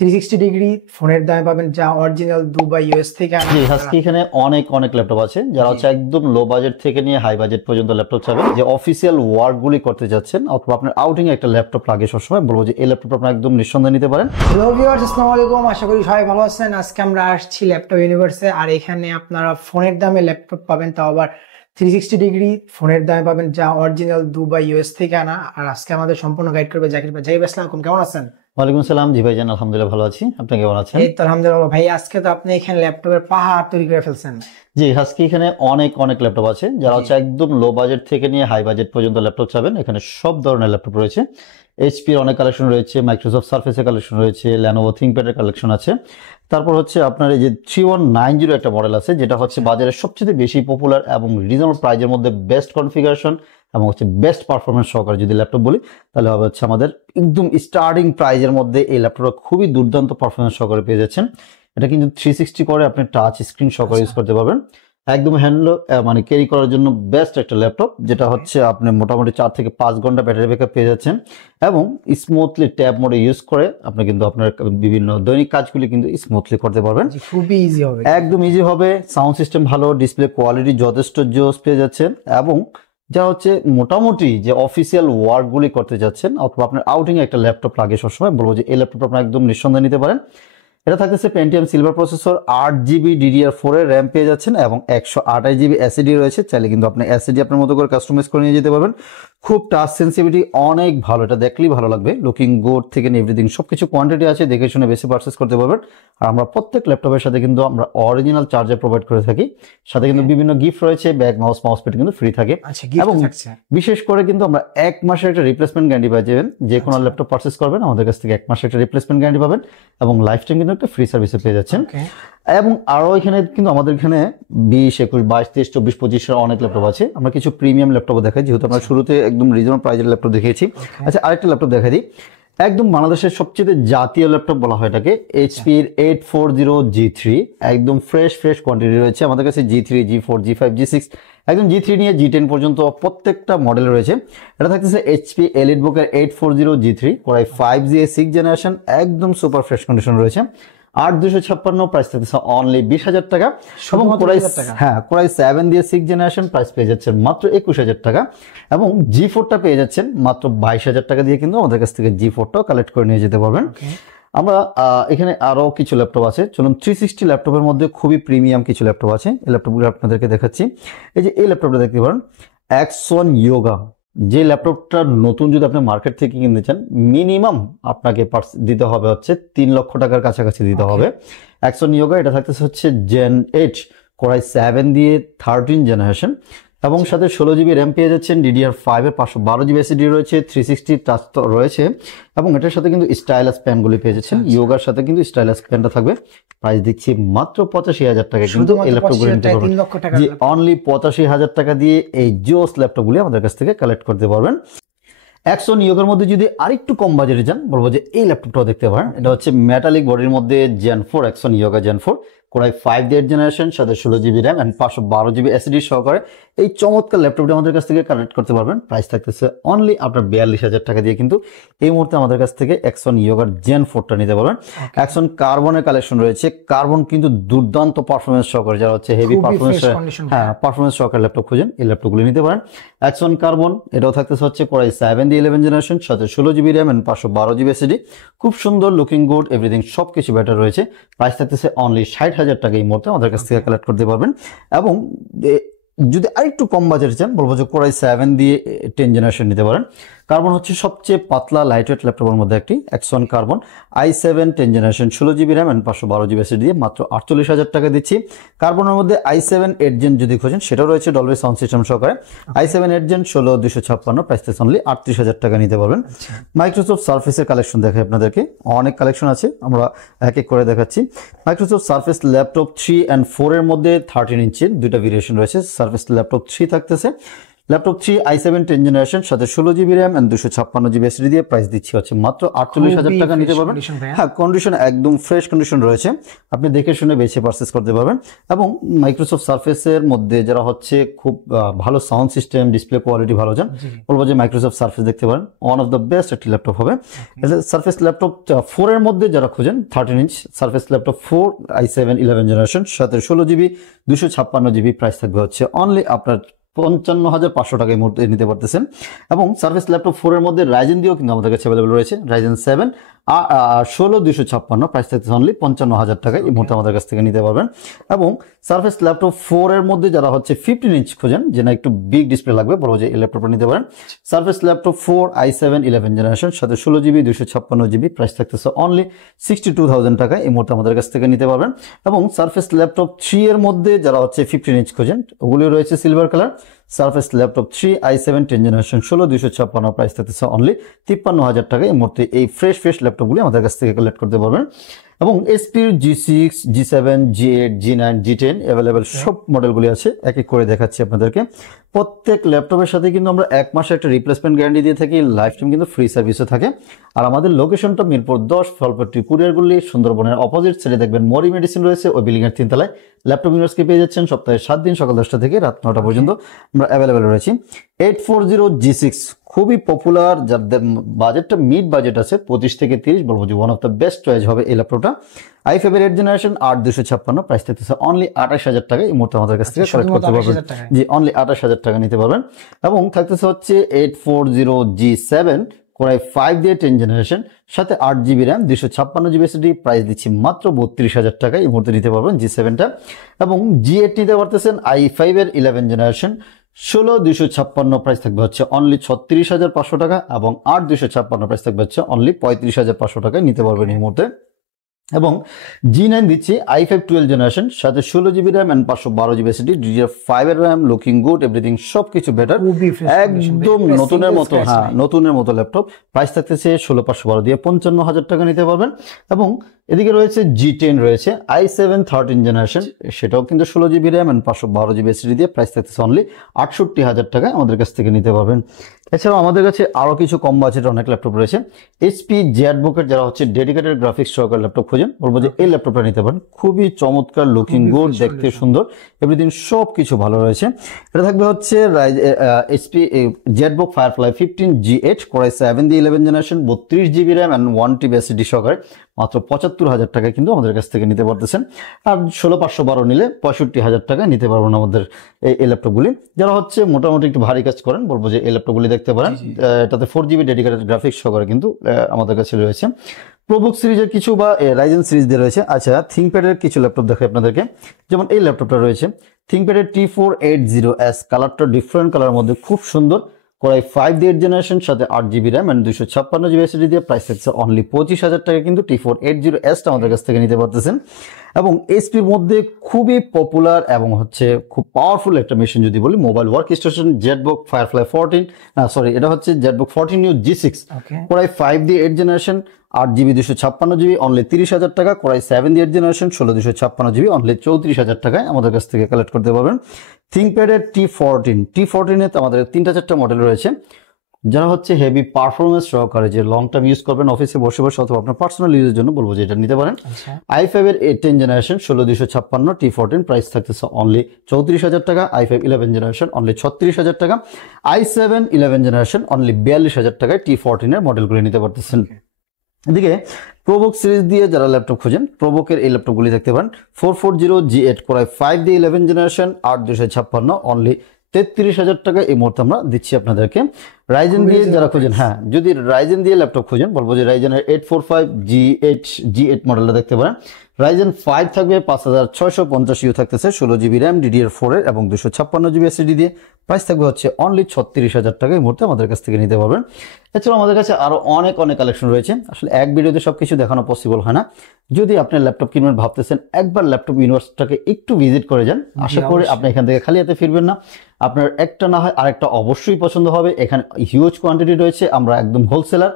360 degree ফোনের দামে পাবেন, যা অরিজিনাল দুবাই ইউএস থেকে আনা। জি, আজকে এখানে অনেক অনেক ল্যাপটপ আছে যারা হচ্ছে একদম লো বাজেট থেকে নিয়ে হাই বাজেট পর্যন্ত ল্যাপটপ চাবেন, যে অফিসিয়াল ওয়ার্ক গুলি করতে যাচ্ছেন অথবা আপনার আউটিং এ একটা ল্যাপটপ লাগে সবসময়, বলবো যে এই ল্যাপটপ আপনার একদম নিঃসন্দেহে নিতে পারেন। হ্যালো ভিউয়ার্স, আসসালামু আলাইকুম। আশা করি সবাই ভালো আছেন। আজকে আমরা আসছি ল্যাপটপ ইউনিভার্সে, আর এখানে আপনারা ফোনের দামে ল্যাপটপ পাবেন, তাও আবার 360 ডিগ্রি ফোনের দামে পাবেন, যা অরিজিনাল দুবাই ইউএস থেকে আনা। আর আজকে আমাদের সম্পূর্ণ গাইড করবে জাকির ভাই। জাকির ভাই, আসসালামু আলাইকুম, কেমন আছেন? ওয়ালাইকুম সালাম। জি ভাইজান, আলহামদুলিল্লাহ ভালো আছি, আপনি কেমন আছেন? এই তো আলহামদুলিল্লাহ ভাই। আজকে তো আপনি এখানে ল্যাপটপের পাহাড় তৈরি করে ফেলছেন। জি, আজকে এখানে অনেক অনেক ল্যাপটপ আছে যারা হচ্ছে একদম লো বাজেট থেকে নিয়ে হাই বাজেট পর্যন্ত ল্যাপটপ চাবেন। এখানে সব ধরনের ল্যাপটপ রয়েছে। এইচপি এর অনেক কালেকশন রয়েছে, মাইক্রোসফট সার্ফেসের কালেকশন রয়েছে, ল্যানোভো থিংকপ্যাডের কালেকশন আছে। তারপর হচ্ছে আপনার এই যে 3190 একটা মডেল আছে, যেটা হচ্ছে বাজারে সবচেয়ে বেশি পপুলার এবং রিজনেবল প্রাইজের মধ্যে বেস্ট কনফিগারেশন এবং হচ্ছে বেস্ট পারফরমেন্স সহকারে যদি ল্যাপটপ বলি, তাহলে হবে হচ্ছে আমাদের একদম স্টার্টিং প্রাইজের মধ্যে এই ল্যাপটপটা খুবই দুর্দান্ত পারফরমেন্স সহকারে পেয়ে যাচ্ছেন। এটা কিন্তু 360 করে আপনি টাচ স্ক্রিন সহকারে ইউজ করতে পারবেন। একদম হ্যান্ড মানে ক্যারি করার জন্য বেস্ট একটা ল্যাপটপ, যেটা হচ্ছে আপনি মোটামুটি 4 থেকে 5 ঘন্টা ব্যাটারি ব্যাকআপ পেয়ে যাচ্ছেন এবং স্মুথলি ট্যাব মোডে ইউজ করে আপনি কিন্তু আপনার বিভিন্ন দৈনিক কাজগুলি কিন্তু স্মুথলি করতে পারবেন। খুবই ইজি হবে, একদম ইজি হবে। সাউন্ড সিস্টেম ভালো, ডিসপ্লে কোয়ালিটি যথেষ্ট জোস পেয়ে যাচ্ছেন এবং যা হচ্ছে মোটামুটি যে অফিসিয়াল ওয়ার্কগুলি করতে যাচ্ছেন অথবা আপনার আউটিং এ একটা ল্যাপটপ লাগে সবসময়, বলবো যে এই ল্যাপটপ আপনার একদম নিঃসন্দেহে নিতে পারেন। এটা থাকতেছে Pentium silver processor, 8GB DDR4 এর র্যাম পেয়ে যাচ্ছেন এবং 128GB এসএসডি রয়েছে। চাইলে কিন্তু আপনি এসএসডি আপনার মতো করে কাস্টমাইজ করে নিয়ে যেতে পারবেন। খুব টাচ সেন্সিটিভিটি অনেক ভালো, এটা দেখলেই ভালো লাগবে। লুকিং গুড থেকে এভরিথিং সবকিছু কোয়ান্টিটি আছে, দেখে শুনে বেশি পারচেস করতে পারবেন। আর আমরা প্রত্যেক ল্যাপটপের সাথে কিন্তু আমরা অরিজিনাল চার্জার প্রোভাইড করে থাকি, সাথে কিন্তু বিভিন্ন গিফট রয়েছে, ব্যাগ মাউস প্যাড কিন্তু ফ্রি থাকে। এবং বিশেষ করে কিন্তু আমরা 1 মাসের একটা রিপ্লেসমেন্ট গ্যারান্টি পাই যাবেন। যে কোনো ল্যাপটপ পারচেস করবেন আমাদের কাছ থেকে 1 মাসের একটা রিপ্লেসমেন্ট গ্যারান্টি পাবেন এবং লাইফ টাইম কিন্তু একটা ফ্রি সার্ভিসে পেয়ে যাচ্ছেন। এবং আরো এখানে কিন্তু আমাদের এখানে 20, 21, 22, 23, 24, 25 এর অনেক ল্যাপটপ আছে। আমরা কিছু প্রিমিয়াম ল্যাপটপ দেখাই, যেহেতু আমরা শুরুতে একদম রিজনেবল প্রাইজের ল্যাপটপ দেখিয়েছি। আচ্ছা, আরেকটা ল্যাপটপ দেখাই দিই। একদম বাংলাদেশের সবচেয়ে জাতীয় ল্যাপটপ বলা হয় এটাকে, এইচপি এর 840G3। একদম ফ্রেশ কোয়ান্টিটি রয়েছে আমাদের কাছে। G3, G4, G5, G6, একদম G3 নিয়ে G10 পর্যন্ত প্রত্যেকটা মডেল রয়েছে। এটা থাকতেছে এইচপি এলিটবুক এর 840G3, কোরাই 5G 6 জেনারেশন, একদম সুপার ফ্রেশ কন্ডিশন রয়েছে। 8256 প্রাইস থাকতেছে অনলি 20,000 টাকা। এবং কোরাই 7 দিয়ে 6 জেনারেশন প্রাইস পেয়ে যাচ্ছেন মাত্র 21,000 টাকা এবং G4টা পেয়ে যাচ্ছেন মাত্র 22,000 টাকা দিয়ে। কিন্তু আমাদের কাছ থেকে G4টাও কালেক্ট করে নিয়ে যেতে পারবেন। আমরা এখানে আরো কিছু ল্যাপটপ আছে, চলুন 360 ল্যাপটপের মধ্যে খুবই প্রিমিয়াম কিছু ল্যাপটপ আছে, এই ল্যাপটপগুলো আপনাদেরকে দেখাচ্ছি। এই যে এই ল্যাপটপটা দেখতে পারেন, অ্যাক্সন ইয়োগা। যে ল্যাপটপটা নতুন যদি আপনি মার্কেট থেকে কিনতে চান, মিনিমাম আপনাকে দিতে হবে হচ্ছে 3 লক্ষ টাকার কাছাকাছি দিতে হবে। অ্যাক্সন ইয়োগা, এটা থাকতেছে হচ্ছে Gen 8 কোরাই 7 দিয়ে 13 জেনারেশন এবং সাথে 16GB র্যাম পেয়ে যাচ্ছেন, DDR5 এর 512GB এসএসডি রয়েছে, 360 টাচ রয়েছে এবং এটার সাথে কিন্তু স্টাইলাস পেনগুলি পেয়ে যাচ্ছেন। ইয়োগার সাথে কিন্তু স্টাইলাস পেনটা থাকবে। প্রাইস দিচ্ছি মাত্র 85,000 টাকা। কিন্তু এই ল্যাপটপগুলো নিতে পারবেন যে অনলি 85,000 টাকা দিয়ে এই জোস ল্যাপটপগুলি আমাদের কাছ থেকে কালেক্ট করতে পারবেন। অ্যাক্সন ইয়োগার মধ্যে যদি আরেকটু কম বাজেটে যান, বলবো যে এই ল্যাপটপটাও দেখতে পারেন। এটা হচ্ছে মেটালিক বডির মধ্যে Gen 4 Axon yoga Gen 4, core i 5 দিয়ে 8 জেনারেশন, সাথে 16GB RAM and 512GB SSD সহকারে এই চমৎকার ল্যাপটপটা আমাদের কাছ থেকে কালেক্ট করতে পারবেন। প্রাইস থাকতেছে অনলি আপনার 42,000 টাকা দিয়ে। কিন্তু এই মুহূর্তে আমাদের কাছ থেকে অ্যাক্সন ইয়োগার Gen 4টা নিতে পারবেন। অ্যাক্সন কার্বনের কালেকশন রয়েছে, কার্বন কিন্তু দুর্দান্ত পারফরমেন্স সহকারে, যারা হচ্ছে হেভি পারফরমেন্স সহকারে ল্যাপটপ খুঁজেন, এই ল্যাপটপগুলো নিতে পারেন। অ্যাক্সন কার্বন, এটাও থাকতেছে হচ্ছে কোরাই 7 দিয়ে 11 জেনারেশন, সাথে 16GB RAM and 512GB SSD. খুব সুন্দর, লুকিং গুড, এভরিথিং সবকিছু বেটার রয়েছে। প্রাইস থাকতেছে অনলি 60,000 টাকা এই মুহূর্তে আমাদের কাছ থেকে কালেক্ট করতে পারবেন। এবং যদি আরেকটু কম বাজেট চান, বলবো যে কোরাই 7 দিয়ে 10 জেনারেশন নিতে পারেন। কার্বন হচ্ছে সবচেয়ে পাতলা লাইটওয়েট ল্যাপটপের মধ্যে একটি, অ্যাক্সন carbon i7 10 generation, 16GB RAM and 512GB SSD দিয়ে মাত্র 48,000 টাকা দিচ্ছি। কার্বনের মধ্যে i7 8 জেন যদি খোঁজেন, সেটাও রয়েছে ডলবি সাউন্ড সিস্টেম সহকারে। i7 8 জেন 16256, প্রাইস থেকে অনলি 38,000 টাকা নিতে পারবেন। মাইক্রোসফট সার্ফেসের কালেকশন দেখাই আপনাদেরকে, অনেক কালেকশন আছে, আমরা এক এক করে দেখাচ্ছি। মাইক্রোসফট সার্ফেস ল্যাপটপ 3 and 4 এর মধ্যে 13 ইঞ্চির দুইটা ভেরিয়েশন রয়েছে। সার্ফেস ল্যাপটপ 3 থাকতেছে, ল্যাপটপ 3 i7 10 জেনারেশন সাথে 16 GB RAM and 256 GB SSD দিয়ে প্রাইস দিচ্ছি হচ্ছে মাত্র 48,000 টাকা নিতে পারবেন। হ্যাঁ, কন্ডিশন একদম ফ্রেশ কন্ডিশন রয়েছে, আপনি দেখে শুনে বেছে পারচেজ করতে পারবেন। এবং মাইক্রোসফট সার্ফেসের মধ্যে যারা হচ্ছে খুব ভালো সাউন্ড সিস্টেম, ডিসপ্লে কোয়ালিটি ভালো চান, বলবো যে মাইক্রোসফট সার্ফেস দেখতে পারেন, ওয়ান অফ দ্য বেস্ট একটি ল্যাপটপ হবে। সার্ফেস ল্যাপটপ 4 এর মধ্যে যারা খুঁজেন 13 inch surface laptop 4 i7 11 generation সাথে 16 GB 256 GB প্রাইস থাকবে হচ্ছে অনলি আপনার 55,500 টাকায় মধ্যে নিতে পারতেছেন। এবং সার্ফেস ল্যাপটপ 4 এর মধ্যে রাইজেন দিয়েও কিন্তু আমাদের কাছে অ্যাভেলেবল রয়েছে, রাইজেন 7 16256 প্রাইস থাকতেছে অনলি 55,000 টাকায় এই মুহূর্তে আমাদের কাছ থেকে নিতে পারবেন। এবং সার্ফেস ল্যাপটপ 4 এর মধ্যে যারা হচ্ছে 15 ইঞ্চ খোঁজেন, যে না একটু বিগ ডিসপ্লে লাগবে, বড় যে এই ল্যাপটপটা নিতে পারেন। সার্ফেস ল্যাপটপ 4 i7 11 জেনারেশন সাথে 16 GB 256 GB প্রাইস থাকতেছে অনলি 62,000 টাকায় এই মুহূর্তে আমাদের কাছ থেকে নিতে পারবেন। এবং সার্ফেস ল্যাপটপ 3 এর মধ্যে যারা হচ্ছে 15 ইঞ্চ খোঁজেন, ওগুলো রয়েছে silver colour. Surface laptop 3 i7 10 generation 16 256 price থাকতেছে অনলি 53,000 টাকায় এই মুহূর্তে এই ফ্রেশ ল্যাপটপগুলি আমাদের কাছ থেকে কালেক্ট করতে পারবেন। এবং এসপির G6 G7 G8 G9 G10 available সব মডেলগুলি আছে, এক এক করে দেখাচ্ছি আপনাদেরকে। প্রত্যেক ল্যাপটপের সাথে কিন্তু আমরা 1 মাসের একটা রিপ্লেসমেন্ট গ্যারান্টি দিয়ে থাকি, লাইফ টাইম কিন্তু ফ্রি সার্ভিসও থাকে। আর আমাদের লোকেশনটা মিরপুর 10 ফলপট্টি কুরিয়ারগুলি, সুন্দরবনের অপোজিট সাইডে দেখবেন মরি মেডিসিন রয়েছে, ওই বিল্ডিং এর 3 তলায়। ল্যাপটপ ইউনিভার্সকে পেয়ে যাচ্ছেন সপ্তাহে 7 দিন সকাল 10টা থেকে রাত 9টা পর্যন্ত আমরা অ্যাভেলেবেল রয়েছি। 840 G6 খুবই পপুলার, যাদের বাজেটটা মিড বাজেট আছে 25 থেকে 30, বলবো যে one of the best choice হবে এই ল্যাপটপটা। i5 এর 8 জেনারেশন 8256 প্রাইস থাকতেছে অনলি 28,000 টাকা এই মুহূর্তে আমাদের কাছ থেকে কালেক্ট করতে পারবেন। জি, অনলি 28,000 টাকা নিতে পারবেন। এবং থাকতেছে হচ্ছে 840 G7 কোরাই 5 দিয়ে 10 জেনারেশন সাথে 8 GB RAM 256 GB SSD price দিচ্ছি মাত্র 32,000 টাকা এই মুহূর্তে নিতে পারবেন G7টা। এবং G8 নিতে পারতেছেন i5 এর 11 জেনারেশন 16 256 প্রাইস থাকবে হচ্ছে অনলি 36,500 টাকা এবং 8 256 প্রাইস থাকবে হচ্ছে অনলি 35,500 টাকায় নিতে পারবেন এই মুহূর্তে। এবং G9 দিচ্ছি i5 12 জেনারেশন সাথে 16 GB RAM and 512 GB SSD, DDR5 এর র্যাম, লুকিং গুড, এভরিথিং সবকিছু বেটার, একদম নতুনের মতো। হ্যাঁ, নতুনের মতো ল্যাপটপ। প্রাইস থাকতেছে 16,512 দিয়ে 55,000 টাকা নিতে পারবেন। এবং এদিকে রয়েছে G10 রয়েছে i7 13 জেনারেশন, সেটাও কিন্তু 16 GB RAM and 512 GB SSD দিয়ে প্রাইস থাকতেছে অনলি 68,000 টাকা আমাদের কাছ থেকে নিতে পারবেন। এছাড়াও আমাদের কাছে আরো কিছু কম বাজেটের অনেক ল্যাপটপ রয়েছে। HP জ্যাডবুকের যারা হচ্ছে ডেডিকেটেড গ্রাফিক্স সহকারে ল্যাপটপ খোঁজেন, বলবো যে এই ল্যাপটপটা নিতে পারেন, খুবই চমৎকার, লুকিং গুড, দেখতে সুন্দর, এভরিথিং সব কিছু ভালো রয়েছে। এটা থাকবে হচ্ছে HP জ্যাডবুক ফায়ারফ্লাই 15 G8 কোরাই 7 দিয়ে 11 generation 32 GB RAM and 1 TB SSD সহকারে মাত্র 75,000 টাকায় কিন্তু আমাদের কাছ থেকে নিতে পারতেছেন। আর 16,512 নিলে 65,000 টাকায় নিতে পারবেন আমাদের এই ল্যাপটপগুলি। যারা হচ্ছে মোটামুটি একটু ভারী কাজ করেন, বলবো যে এই ল্যাপটপগুলি দেখতে পারেন। এটাতে 4GB ডেডিকেটেড গ্রাফিক্স সহকারে কিন্তু আমাদের কাছে রয়েছে। প্রোবুক সিরিজের কিছু বা রাইজেন সিরিজ দিয়ে রয়েছে। আচ্ছা, থিংকপ্যাডের কিছু ল্যাপটপ দেখাই আপনাদেরকে। যেমন এই ল্যাপটপটা রয়েছে থিংকপ্যাডের T480S, কালারটা ডিফারেন্ট কালারের মধ্যে খুব সুন্দর। কোরাই 5 দিয়ে 8 জেনারেশন সাথে 8 GB RAM and 256 GB SSD দিয়ে প্রাইস থাকছে অনলি 25,000 টাকা কিন্তু T480S টা আমাদের কাছ থেকে নিতে পারতেছেন। এবং এসপির মধ্যে খুবই পপুলার এবং হচ্ছে খুব পাওয়ারফুল একটা মেশিন যদি বলি, mobile work station Jetbook firefly 14, sorry এটা হচ্ছে জেটবুক 14 নিউ G6 কোরাই 5 দিয়ে 8 জেনারেশন 8GB 256 GB অনলি 30,000 টাকা। কোরাই 7 দিয়ে 8 জেনারেশন 16 256 GB অনলি 34,000 টাকায় আমাদের কাছ থেকে কালেক্ট করতে পারবেন। থিংকপ্যাডের T14 এ আমাদের 3-4টা মডেল রয়েছে। যারা হচ্ছে হেভি পারফরমেন্স সহকারে যে লং টার্ম ইউজ করবেন অফিসে বসে বসে অথবা আপনার পার্সোনাল ইউজের জন্য, বলবো যে এটা নিতে পারেন। i5 এর 10 জেনারেশন 16 256 T14 প্রাইস থাকতেছে অনলি 34,000 টাকা। i5 11 জেনারেশন অনলি 36,000 টাকা। i7 11 জেনারেশন অনলি 42,000 টাকায় T14 এর মডেলগুলি নিতে পারতেছেন। এদিকে প্রোবুক সিরিজ দিয়ে যারা ল্যাপটপ খোঁজেন, প্রোবুকের এই ল্যাপটপগুলি দেখতে পারেন। 440 G8 কোরাই 5 দিয়ে 11 জেনারেশন 8 256 অনলি 33,000 টাকা এই মুহূর্তে আমরা দিচ্ছি আপনাদেরকে। রাইজেন দিয়ে যারা খোঁজেন, হ্যাঁ যদি রাইজেন দিয়ে ল্যাপটপ খোঁজেন, বলবো যে রাইজেনের 845 G8 মডেলটা দেখতে পারেন। রাইজেন 5 থাকবে 5650 থাকতেছে 16 GB র্যাম DDR4 এর এবং 256 GB এসএসডি দিয়ে প্রাইস থাকবে হচ্ছে অনলি 36,000 টাকা এই মুহূর্তে আমাদের কাছ থেকে নিতে পারবেন। এছাড়াও আমাদের কাছে আরো অনেক কালেকশন রয়েছে। আসলে এক ভিডিওতে সবকিছু দেখানো পসিবল হয় না। যদি আপনি ল্যাপটপ কিনবেন ভাবতেছেন, একবার ল্যাপটপ ইউনিভার্সটাকে একটু ভিজিট করে যান, আশা করি আপনি এখান থেকে খালি হাতে ফিরবেন না। আপনার একটা না হয় আরেকটা অবশ্যই পছন্দ হবে। এখানে হিউজ কোয়ান্টিটি রয়েছে, আমরা একদম হোলসেলার।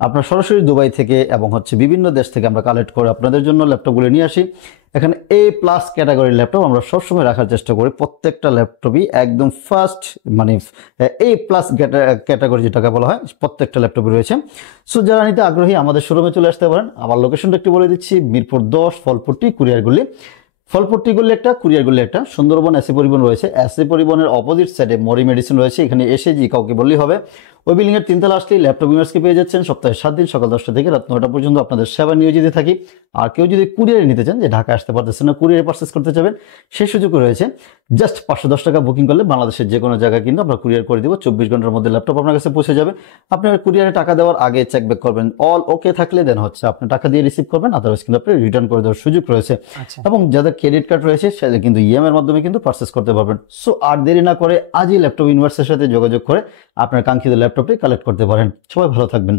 আপনার সরাসরি দুবাই থেকে এবং হচ্ছে বিভিন্ন দেশ থেকে আমরা কালেক্ট করে আপনাদের জন্য ল্যাপটপগুলো নিয়ে আসি। এখানে A+ ক্যাটাগরির ল্যাপটপ আমরা সবসময় রাখার চেষ্টা করি, প্রত্যেকটা ল্যাপটপই একদম ফার্স্ট মানে A+ ক্যাটাগরি যেটাকে বলা হয় প্রত্যেকটা ল্যাপটপই রয়েছে। সো যারা নিতে আগ্রহী আমাদের শোরুমে চলে আসতে পারেন। আমার লোকেশনটা একটু বলে দিচ্ছি, মিরপুর 10 ফলপট্টি কুরিয়ারগুলি। ফলপট্টি গুলি একটা, কুরিয়ার গুলি একটা। সুন্দরবন এসি পরিবহন রয়েছে, এসি পরিবহনের অপোজিট সাইডে মরি মেডিসিন রয়েছে, এখানে এসে জি কাউকে বললেই হবে। ওই বিল্ডিং এর 3 তলা আসলেই ল্যাপটপ ইউনিভার্সকে পেয়ে যাচ্ছেন। সপ্তাহে 7 দিন সকাল 10টা থেকে রাত 9টা পর্যন্ত আপনাদের সেবা নিয়োজিত থাকি। আর কেউ যদি কুরিয়ারে নিতে চান, যে ঢাকা আসতে পারতেছেন না, কুরিয়ারে পারচেস করতে চাবেন, সেই সুযোগও রয়েছে। জাস্ট 510 টাকা বুকিং করলে বাংলাদেশের যে কোনো জায়গায় কিন্তু আমরা কুরিয়ার করে দিব। 24 ঘন্টার মধ্যে ল্যাপটপ আপনার কাছে পৌঁছে যাবে। আপনার কুরিয়ারে টাকা দেওয়ার আগে চেক ব্যাক করবেন, অল ওকে থাকলে দেন হচ্ছে আপনি টাকা দিয়ে রিসিভ করবেন, আদারওয়াইজ কিন্তু আপনি রিটার্ন করে দেওয়ার সুযোগ রয়েছে। আচ্ছা, এবং যাদের ক্রেডিট কার্ড রয়েছে সেটা কিন্তু ইএমআই এর মাধ্যমে কিন্তু পারচেস করতে পারবেন। সো আর দেরি না করে আজই ল্যাপটপ ইউনিভার্সের সাথে যোগাযোগ করে আপনার কাঙ্ক্ষিত ল্যাপটপটি কালেক্ট করতে পারেন। সবাই ভালো থাকবেন।